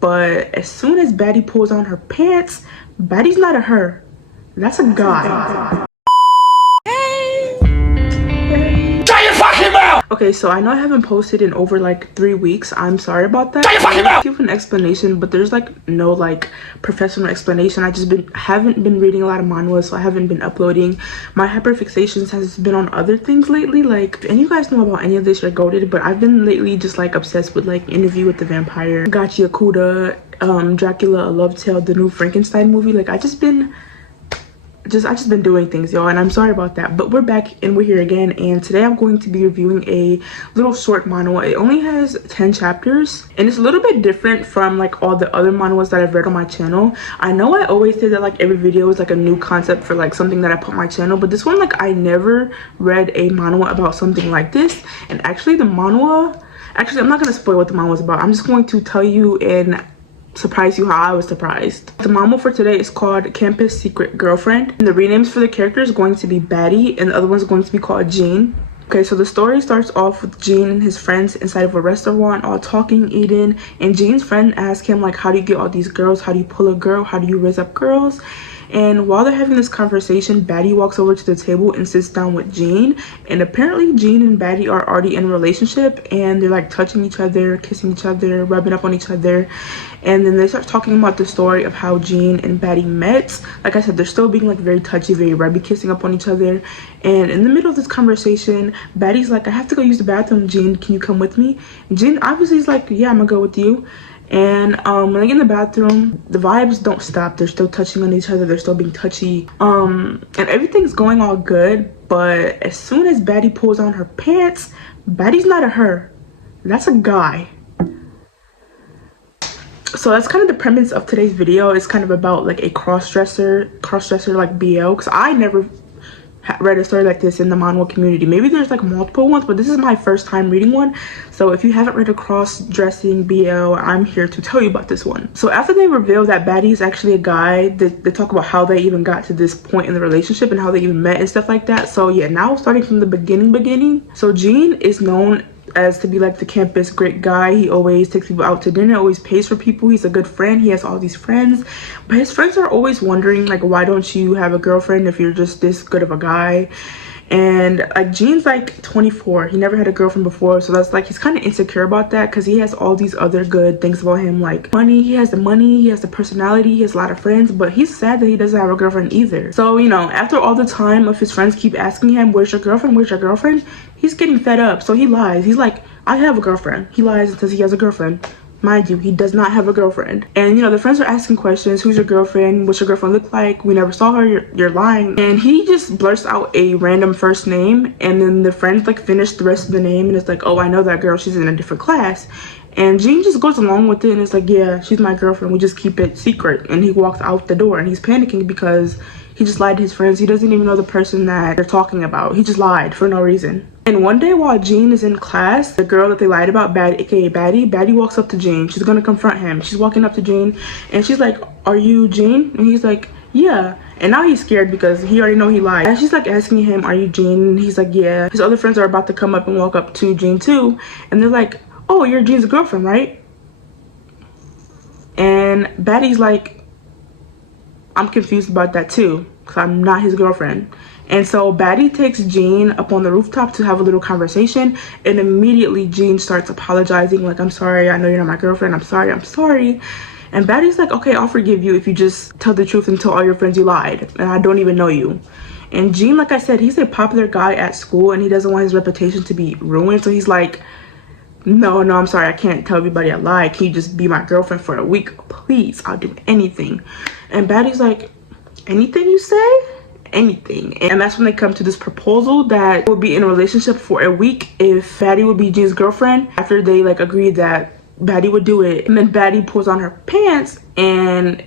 But as soon as Baddy pulls on her pants, Baddy's not a her. That's a guy. Okay, so I know I haven't posted in over like 3 weeks. I'm sorry about that. I give an explanation, but there's like no like professional explanation. I just haven't been reading a lot of manhwa, so I haven't been uploading. My hyperfixations has been on other things lately. Like, and you guys know about any of this, you're goated, but I've been lately just like obsessed with like Interview with the Vampire, Gachi Akuda, Dracula, A Love Tale, the new Frankenstein movie. Like, I just been doing things, y'all, and I'm sorry about that. But we're back and we're here again, and today I'm going to be reviewing a little short manhwa. It only has 10 chapters, and it's a little bit different from like all the other manhwas that I've read on my channel. I know I always say that like every video is like a new concept for like something that I put on my channel, but this one, like, I never read a manhwa about something like this. And actually the manhwa, I'm not going to spoil what the manhwa is about. I'm just going to tell you and surprise you how I was surprised. The manhwa for today is called Campus Secret Girlfriend, and the renames for the character is going to be Baddy, and the other one's going to be called Jean. Okay, so the story starts off with Jean and his friends inside of a restaurant, all talking, eating, and Jean's friend asks him like, how do you get all these girls? How do you pull a girl? How do you raise up girls? And while they're having this conversation, Baddy walks over to the table and sits down with Jean. And apparently Jean and Baddy are already in a relationship, and they're like touching each other, kissing each other, rubbing up on each other. And then they start talking about the story of how Jean and Baddy met. Like I said, they're still being like very touchy, very rubby, kissing up on each other. And in the middle of this conversation, Baddy's like, I have to go use the bathroom, Jean, can you come with me? And Jean obviously is like, yeah, I'm gonna go with you. And when they get in the bathroom, the vibes don't stop. They're still touching on each other, they're still being touchy, and everything's going all good. But as soon as Baddy pulls on her pants, Baddy's not a her, that's a guy. So that's kind of the premise of today's video. It's kind of about like a cross-dresser like BL, because I never read a story like this in the manhwa community. Maybe there's like multiple ones, but this is my first time reading one. So if you haven't read a cross-dressing BL, I'm here to tell you about this one. So after they reveal that Baddy is actually a guy, they talk about how they even got to this point in the relationship and how they even met and stuff like that. So yeah, now starting from the beginning. So Jean is known as to be like the campus great guy. He always takes people out to dinner, always pays for people. He's a good friend. He has all these friends, but his friends are always wondering like, why don't you have a girlfriend if you're just this good of a guy? And like Jean's like 24, he never had a girlfriend before, so that's like he's kind of insecure about that, because he has all these other good things about him, like money. He has the money, he has the personality, he has a lot of friends, but he's sad that he doesn't have a girlfriend either. So, you know, after all the time of his friends keep asking him, where's your girlfriend, where's your girlfriend, he's getting fed up. So he lies. He's like, I have a girlfriend. He lies and says he has a girlfriend. Mind you, he does not have a girlfriend. And you know, the friends are asking questions. Who's your girlfriend? What's your girlfriend look like? We never saw her. You're lying. And he just blurts out a random first name, and then the friends like finish the rest of the name, and it's like, oh, I know that girl, she's in a different class. And Jean just goes along with it, and it's like, yeah, she's my girlfriend, we just keep it secret. And he walks out the door, and he's panicking because he just lied to his friends. He doesn't even know the person that they're talking about. He just lied for no reason. And one day while Jean is in class, the girl that they lied about, aka Baddy walks up to Jean. She's gonna confront him. She's walking up to Jean and she's like, are you Jean? And he's like, yeah. And now he's scared because he already know he lied. And she's like asking him, are you Jean? And he's like, yeah. His other friends are about to come up and walk up to Jean too, and they're like, oh, you're Jean's girlfriend, right? And Baddy's like, I'm confused about that too, because I'm not his girlfriend. And so Baddy takes Jean up on the rooftop to have a little conversation, and immediately Jean starts apologizing, like, I'm sorry, I know you're not my girlfriend, I'm sorry. And Baddy's like, okay, I'll forgive you if you just tell the truth and tell all your friends you lied and I don't even know you. And Jean, like I said, he's a popular guy at school and he doesn't want his reputation to be ruined, so he's like, no, I'm sorry, I can't tell everybody I lied. Can you just be my girlfriend for a week, please? I'll do anything. And Baddy's like, anything you say? Anything. And that's when they come to this proposal that will be in a relationship for a week if Baddy would be Jean's girlfriend, after they like agreed that Baddy would do it. And then Baddy pulls on her pants and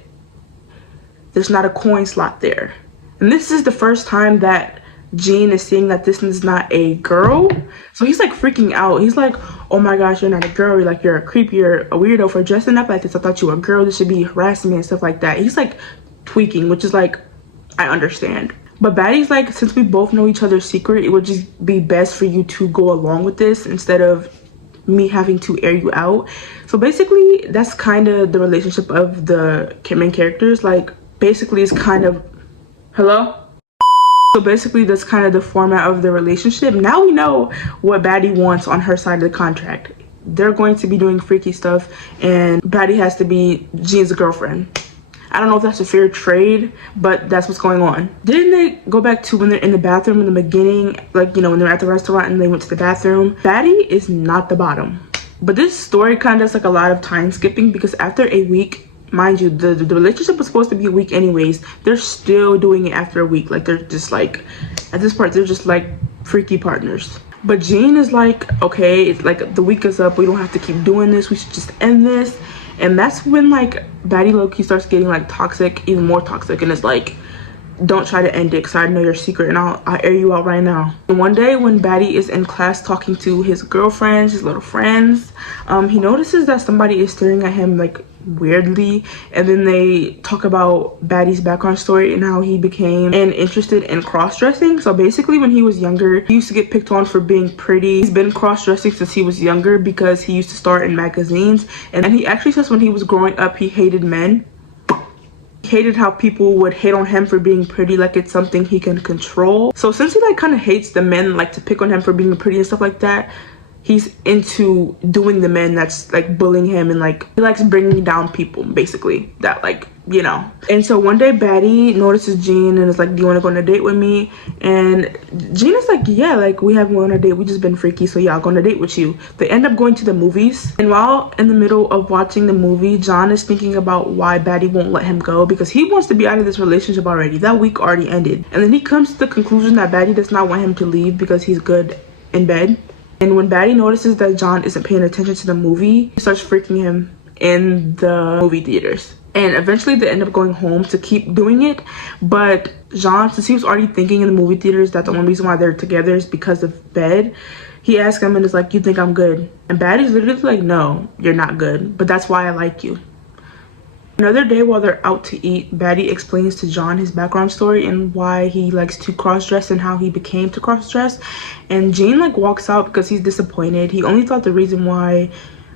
there's not a coin slot there. And this is the first time that Jean is seeing that this is not a girl. So he's like freaking out. He's like, oh my gosh, you're not a girl. You're like, you're a creep, you're a weirdo for dressing up like this. I thought you were a girl. This should be harassing me and stuff like that. He's like tweaking, which is like, I understand. But Baddy's like, since we both know each other's secret, it would just be best for you to go along with this instead of me having to air you out. So basically that's kind of the relationship of the main characters. Like basically it's kind of hello. So basically that's kind of the format of the relationship. Now we know what Baddy wants on her side of the contract. They're going to be doing freaky stuff and Baddy has to be Jean's girlfriend. I don't know if that's a fair trade, but that's what's going on. Didn't they go back to when they're in the bathroom in the beginning, like, you know, when they're at the restaurant and they went to the bathroom? Baddy is not the bottom. But this story kind of is like a lot of time skipping because after a week, mind you, the relationship was supposed to be a week anyways, they're still doing it after a week. Like, they're just like, at this part, they're just like freaky partners. But Jean is like, okay, it's like the week is up, we don't have to keep doing this, we should just end this. And that's when like Baddy low-key starts getting like toxic, even more toxic, and it's like, don't try to end it because I know your secret and I'll air you out right now. And one day when Baddy is in class talking to his girlfriends, his little friends, he notices that somebody is staring at him like weirdly, and then they talk about Baddy's background story and how he became interested in cross-dressing. So basically when he was younger, he used to get picked on for being pretty. He's been cross-dressing since he was younger because he used to star in magazines, and he actually says when he was growing up he hated men. He hated how people would hate on him for being pretty, like it's something he can control. So since he like kind of hates the men like to pick on him for being pretty and stuff like that, he's into doing the men that's like bullying him, and like he likes bringing down people basically that, like, you know. And so one day Baddy notices Jean and is like, do you want to go on a date with me? And Jean is like, yeah, like we haven't gone on a date, we just been freaky, so yeah, I'll go on a date with you. They end up going to the movies, and while in the middle of watching the movie, John is thinking about why Baddy won't let him go because he wants to be out of this relationship already. That week already ended, and then he comes to the conclusion that Baddy does not want him to leave because he's good in bed. And when Baddy notices that John isn't paying attention to the movie, he starts freaking him in the movie theaters. And eventually they end up going home to keep doing it. But John, since he was already thinking in the movie theaters that the only reason why they're together is because of bed, he asks him and is like, you think I'm good? And Baddy's literally like, no, you're not good, but that's why I like you. Another day while they're out to eat, Baddy explains to John his background story and why he likes to cross-dress and how he became to cross-dress. And Jean like walks out because he's disappointed. He only thought the reason why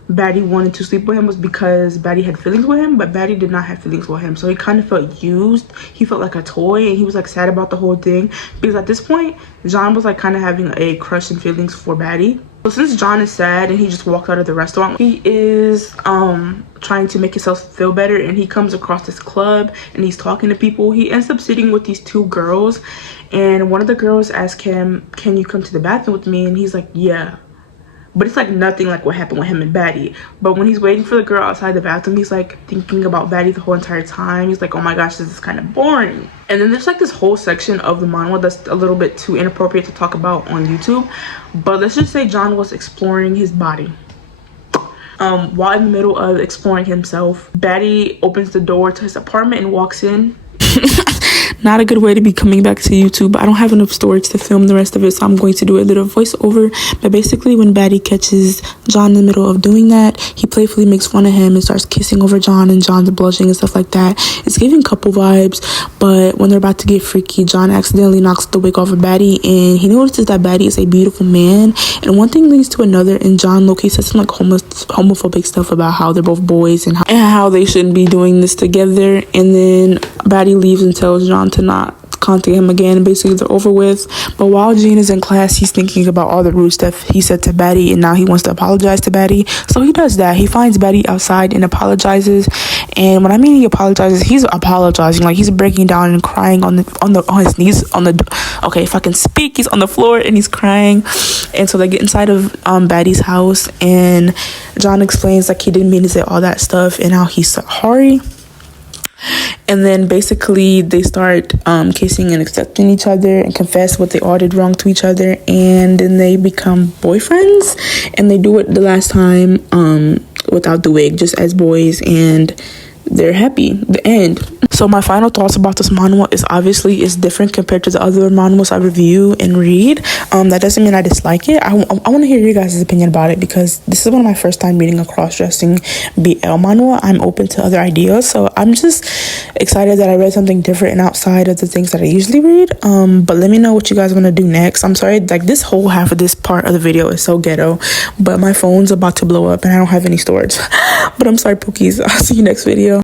Baddy wanted to sleep with him was because Baddy had feelings with him, but Baddy did not have feelings with him. So he kind of felt used. He felt like a toy, and he was like sad about the whole thing because at this point John was like kind of having a crush and feelings for Baddy. So since John is sad and he just walked out of the restaurant, he is trying to make himself feel better, and he comes across this club and he's talking to people. He ends up sitting with these two girls, and one of the girls asks him, can you come to the bathroom with me? And he's like, yeah. But it's like nothing like what happened with him and Baddy. But when he's waiting for the girl outside the bathroom, he's like thinking about Baddy the whole entire time. He's like, oh my gosh, this is kind of boring. And then there's like this whole section of the manhwa that's a little bit too inappropriate to talk about on YouTube. But let's just say John was exploring his body. While in the middle of exploring himself, Baddy opens the door to his apartment and walks in. Not a good way to be coming back to YouTube. I don't have enough storage to film the rest of it, so I'm going to do a little voiceover. But basically when Baddy catches John in the middle of doing that, he playfully makes fun of him and starts kissing over John, and John's blushing and stuff like that. It's giving couple vibes, but when they're about to get freaky, John accidentally knocks the wig off of Baddy, and he notices that Baddy is a beautiful man, and one thing leads to another, and John low-key says some like homophobic stuff about how they're both boys and how they shouldn't be doing this together. And then Baddy leaves and tells John to not contact him again. Basically they're over with. But while Jean is in class, he's thinking about all the rude stuff he said to Baddy, and now he wants to apologize to Baddy. So he does that. He finds Baddy outside and apologizes. And when I mean he apologizes, he's apologizing like he's breaking down and crying on his knees on the, okay, if I can speak, he's on the floor and he's crying. And so they get inside of Baddy's house, and John explains like he didn't mean to say all that stuff and how he's sorry. And then basically they start kissing and accepting each other and confess what they all did wrong to each other, and then they become boyfriends, and they do it the last time without the wig, just as boys, and they're happy. The end. So my final thoughts about this manhwa is obviously it's different compared to the other manhwas I review and read. That doesn't mean I dislike it. I want to hear your guys' opinion about it, because this is one of my first time reading a cross-dressing BL manhwa. I'm open to other ideas, so I'm just excited that I read something different and outside of the things that I usually read. But let me know what you guys want to do next. I'm sorry, like this whole half of this part of the video is so ghetto, but my phone's about to blow up and I don't have any storage. But I'm sorry, Pookies. I'll see you next video.